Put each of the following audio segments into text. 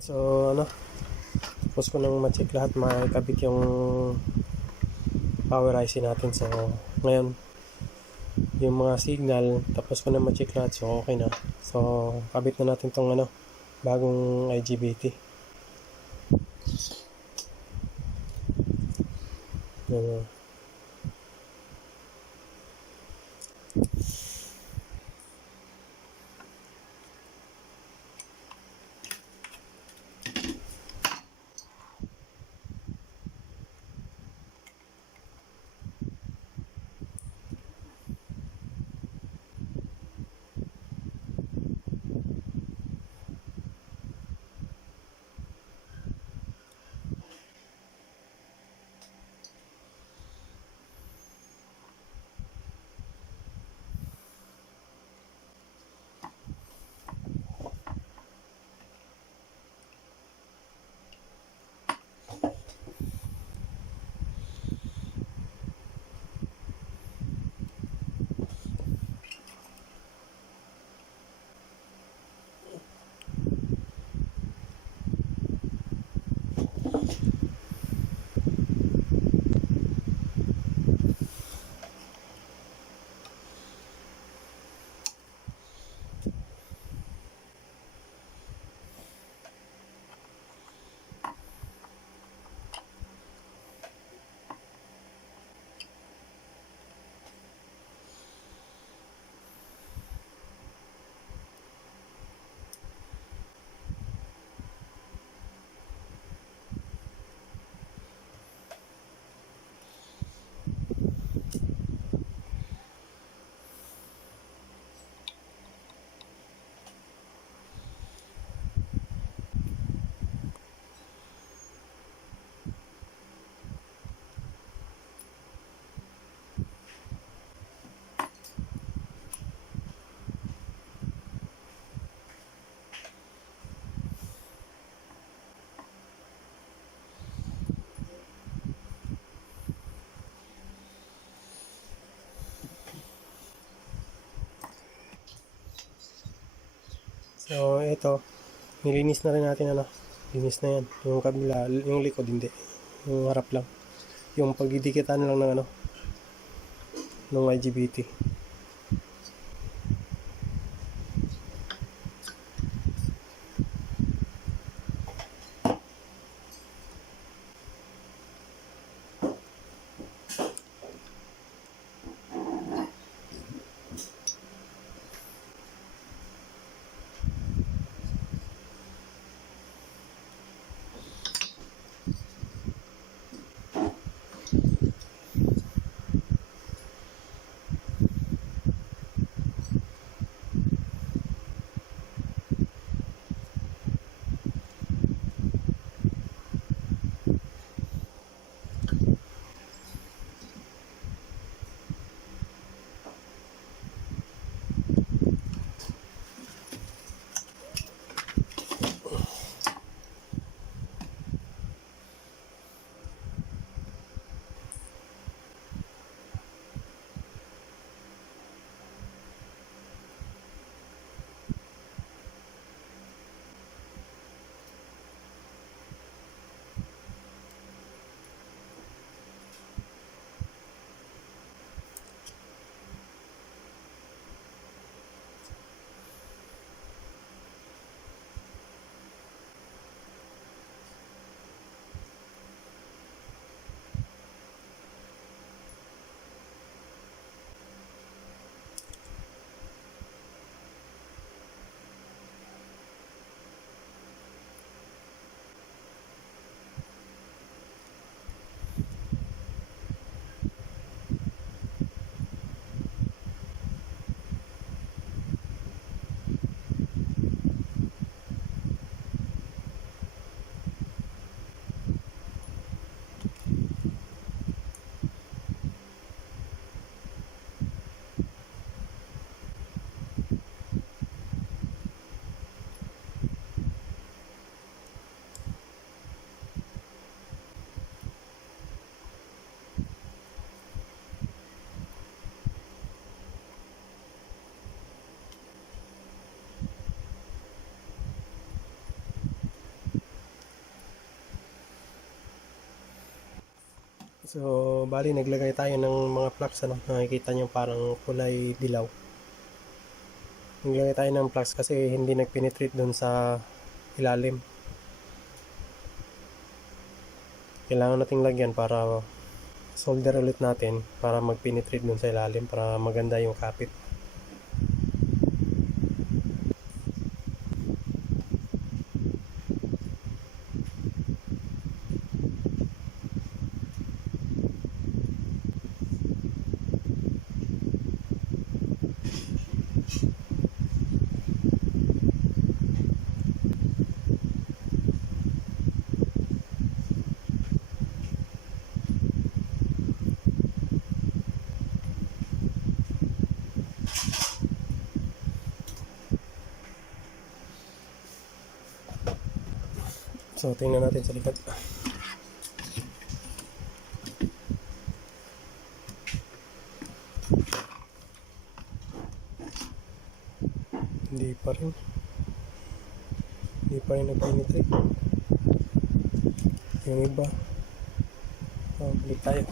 So ano, tapos ko nang ma-check lahat, makikabit yung power IC natin. So ngayon, yung mga signal, tapos ko na ma-check lahat, so okay na. So kabit na natin tong ano, bagong IGBT. Yan. So ito, nilinis na rin natin ano. Linis na yan. Yung kabila, yung likod hindi. Yung harap lang. Yung pagdidikitan lang ng ano, ng IGBT. So, bali naglagay tayo ng mga plugs, ano, nakikita nyo parang kulay dilaw. Naglagay tayo ng plugs kasi hindi nagpenetrate dun sa ilalim. Kailangan nating lagyan para solder ulit natin para mag-penetrate dun sa ilalim para maganda yung kapit. So, tingnan natin sa likod. Hindi pa rin nag-penetrate yung iba. Balik tayo.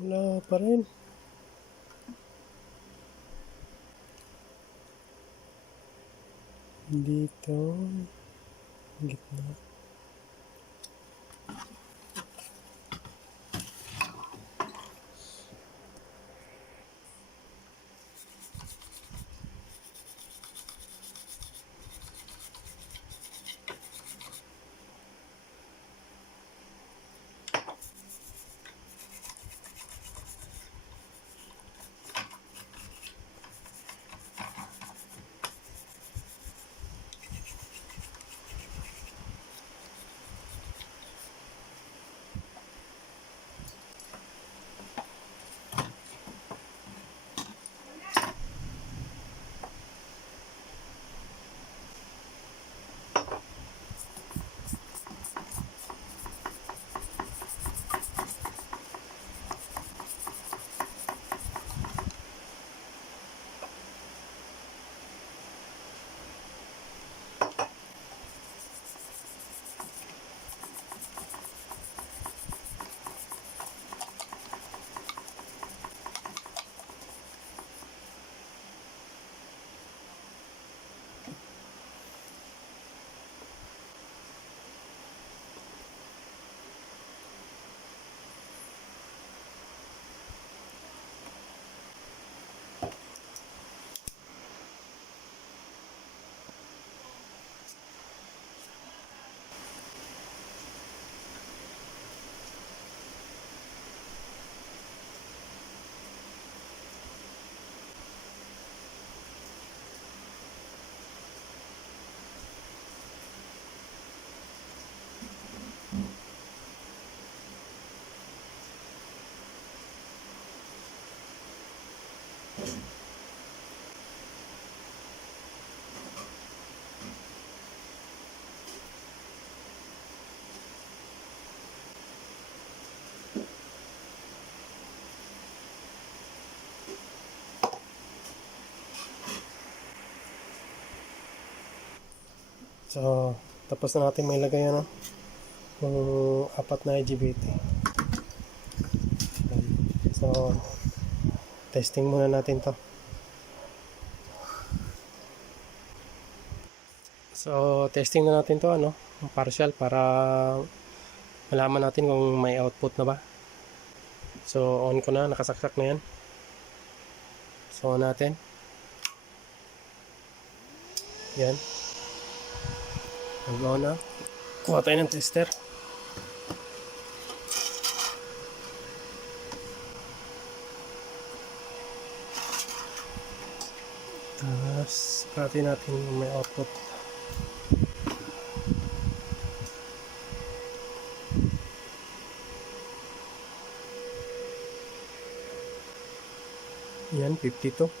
Wala pa rin. Dito, gitna. So, tapos na natin may lagay, ano, ng apat na IGBT. So, Testing muna natin to. So, testing na natin to, ano, partial para malaman natin kung may output na ba. So, on ko na, nakasaksak na yan. So, on natin. Yan. Mag-on na. Kuha tayo ng tester. Tapos, pati natin kung may output. Yan, 52.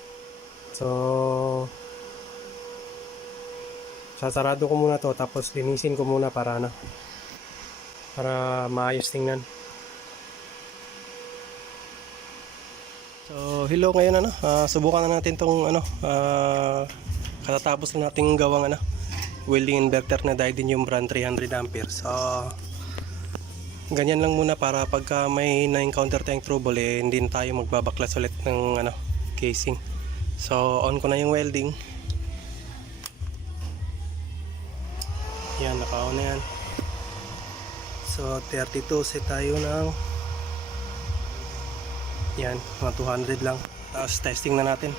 So, sasarado ko muna to, tapos linisin ko muna para ano, para maayos tingnan. So, hello ngayon, ano, subukan na natin tong ano, katatapos na nating gawang ano, welding inverter na Daidenyo brand 300 ampere. So, ganyan lang muna para pagka may na-encounter tayong trouble, hindi na tayo magbabaklas ulit ng ano, casing. So, on ko na yung welding. Yan, naka-on na yan. So, 32 set tayo ng yan, mga 200 lang. Tapos testing na natin.